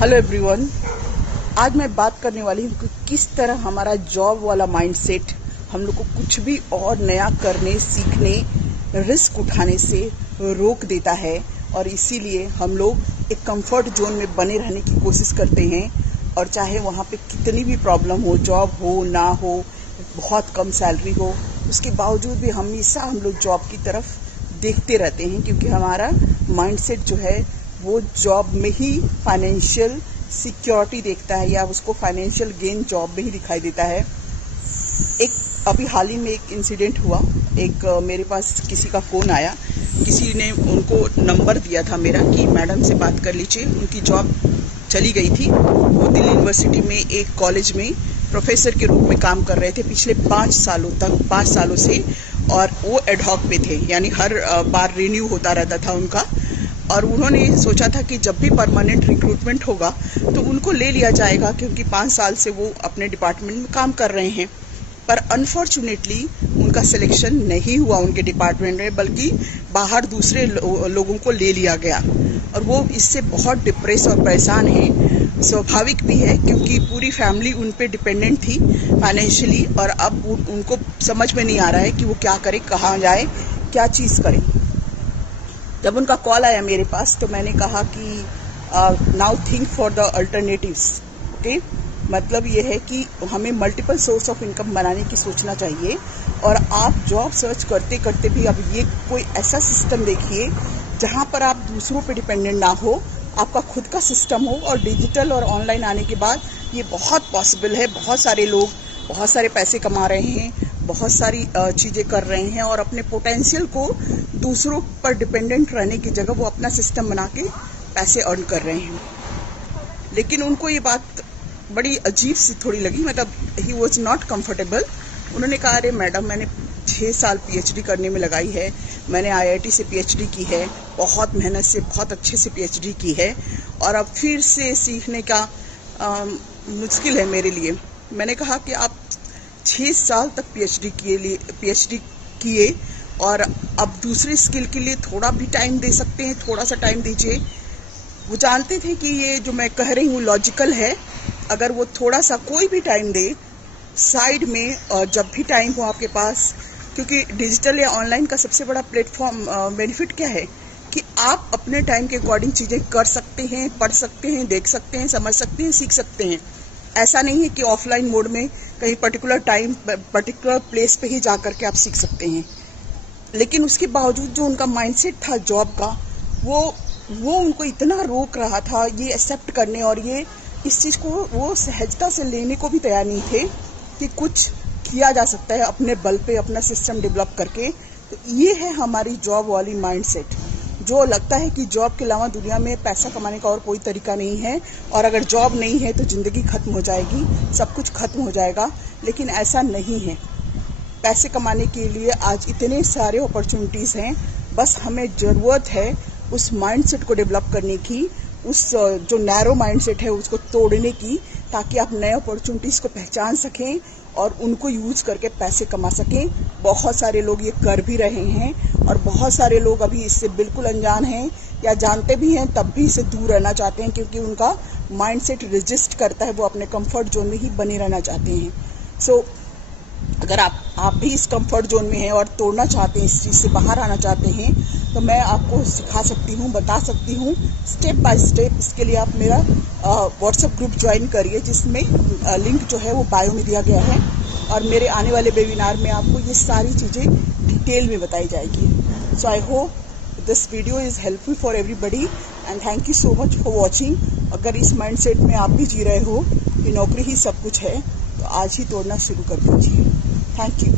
Hello everyone, आज मैं बात करने वाली हूँ कि किस तरह हमारा जॉब वाला माइंडसेट हम लोग को कुछ भी और नया करने, सीखने, रिस्क उठाने से रोक देता है और इसीलिए हम लोग एक कंफर्ट जोन में बने रहने की कोशिश करते हैं। और चाहे वहाँ पे कितनी भी प्रॉब्लम हो, जॉब हो ना हो, बहुत कम सैलरी हो, उसके बावजूद भी हमेशा हम लोग जॉब की तरफ देखते रहते हैं क्योंकि हमारा माइंडसेट जो है वो जॉब में ही फाइनेंशियल सिक्योरिटी देखता है या उसको फाइनेंशियल गेन जॉब में ही दिखाई देता है। एक अभी हाल ही में एक इंसिडेंट हुआ। एक मेरे पास किसी का फ़ोन आया, किसी ने उनको नंबर दिया था मेरा कि मैडम से बात कर लीजिए। उनकी जॉब चली गई थी। वो दिल्ली यूनिवर्सिटी में एक कॉलेज में प्रोफेसर के रूप में काम कर रहे थे पिछले 5 सालों से, और वो एडहॉक पे थे, यानी हर बार रिन्यू होता रहता था उनका। और उन्होंने सोचा था कि जब भी परमानेंट रिक्रूटमेंट होगा तो उनको ले लिया जाएगा क्योंकि 5 साल से वो अपने डिपार्टमेंट में काम कर रहे हैं। पर अनफॉर्चुनेटली उनका सिलेक्शन नहीं हुआ उनके डिपार्टमेंट में, बल्कि बाहर दूसरे लोगों को ले लिया गया। और वो इससे बहुत डिप्रेस और परेशान हैं। स्वाभाविक भी है क्योंकि पूरी फैमिली उन पे डिपेंडेंट थी फाइनेंशियली, और अब उनको समझ में नहीं आ रहा है कि वो क्या करे, कहाँ जाए, क्या चीज़ करें। जब उनका कॉल आया मेरे पास तो मैंने कहा कि now think for the alternatives. Okay, मतलब ये है कि हमें मल्टीपल सोर्स ऑफ इनकम बनाने की सोचना चाहिए। और आप जॉब सर्च करते करते भी अब ये कोई ऐसा सिस्टम देखिए जहाँ पर आप दूसरों पे डिपेंडेंट ना हो, आपका खुद का सिस्टम हो। और डिजिटल और ऑनलाइन आने के बाद ये बहुत पॉसिबल है। बहुत सारे लोग बहुत सारे पैसे कमा रहे हैं, बहुत सारी चीज़ें कर रहे हैं और अपने पोटेंशियल को दूसरों पर डिपेंडेंट रहने की जगह वो अपना सिस्टम बना के पैसे अर्न कर रहे हैं। लेकिन उनको ये बात बड़ी अजीब सी थोड़ी लगी, मतलब ही वॉज नॉट कंफर्टेबल। उन्होंने कहा, अरे मैडम, मैंने 6 साल PhD करने में लगाई है, मैंने IIT से PhD की है, बहुत मेहनत से बहुत अच्छे से PhD की है, और अब फिर से सीखने का मुश्किल है मेरे लिए। मैंने कहा कि आप 6 साल तक PhD किए और अब दूसरे स्किल के लिए थोड़ा भी टाइम दे सकते हैं, थोड़ा सा टाइम दीजिए। वो जानते थे कि ये जो मैं कह रही हूँ लॉजिकल है। अगर वो थोड़ा सा कोई भी टाइम दे साइड में, और जब भी टाइम हो आपके पास, क्योंकि डिजिटल या ऑनलाइन का सबसे बड़ा प्लेटफॉर्म बेनिफिट क्या है कि आप अपने टाइम के अकॉर्डिंग चीज़ें कर सकते हैं, पढ़ सकते हैं, देख सकते हैं, समझ सकते हैं, सीख सकते हैं। ऐसा नहीं है कि ऑफलाइन मोड में कहीं पर्टिकुलर टाइम, पर्टिकुलर प्लेस पे ही जा करके आप सीख सकते हैं। लेकिन उसके बावजूद जो उनका माइंडसेट था जॉब का, वो उनको इतना रोक रहा था ये एक्सेप्ट करने, और ये इस चीज़ को वो सहजता से लेने को भी तैयार नहीं थे कि कुछ किया जा सकता है अपने बल पे, अपना सिस्टम डेवलप करके। तो ये है हमारी जॉब वाली माइंडसेट, जो लगता है कि जॉब के अलावा दुनिया में पैसा कमाने का और कोई तरीका नहीं है, और अगर जॉब नहीं है तो ज़िंदगी खत्म हो जाएगी, सब कुछ खत्म हो जाएगा। लेकिन ऐसा नहीं है। पैसे कमाने के लिए आज इतने सारे अपॉर्चुनिटीज़ हैं, बस हमें ज़रूरत है उस माइंडसेट को डेवलप करने की, उस जो नैरो माइंडसेट है उसको तोड़ने की, ताकि आप नए अपॉर्चुनिटीज़ को पहचान सकें और उनको यूज़ करके पैसे कमा सकें। बहुत सारे लोग ये कर भी रहे हैं और बहुत सारे लोग अभी इससे बिल्कुल अनजान हैं, या जानते भी हैं तब भी इससे दूर रहना चाहते हैं क्योंकि उनका माइंडसेट रेजिस्ट करता है, वो अपने कंफर्ट जोन में ही बने रहना चाहते हैं। सो अगर आप भी इस कंफर्ट जोन में हैं और तोड़ना चाहते हैं, इस चीज़ से बाहर आना चाहते हैं, तो मैं आपको सिखा सकती हूँ, बता सकती हूँ स्टेप बाय स्टेप। इसके लिए आप मेरा व्हाट्सएप ग्रुप ज्वाइन करिए, जिसमें लिंक जो है वो बायो में दिया गया है, और मेरे आने वाले वेबिनार में आपको ये सारी चीज़ें डिटेल में बताई जाएगी। So I hope this video is helpful for everybody and thank you so much for watching. अगर इस माइंडसेट में आप भी जी रहे हो कि नौकरी ही सब कुछ है, तो आज ही तोड़ना शुरू कर दीजिए। Thank you.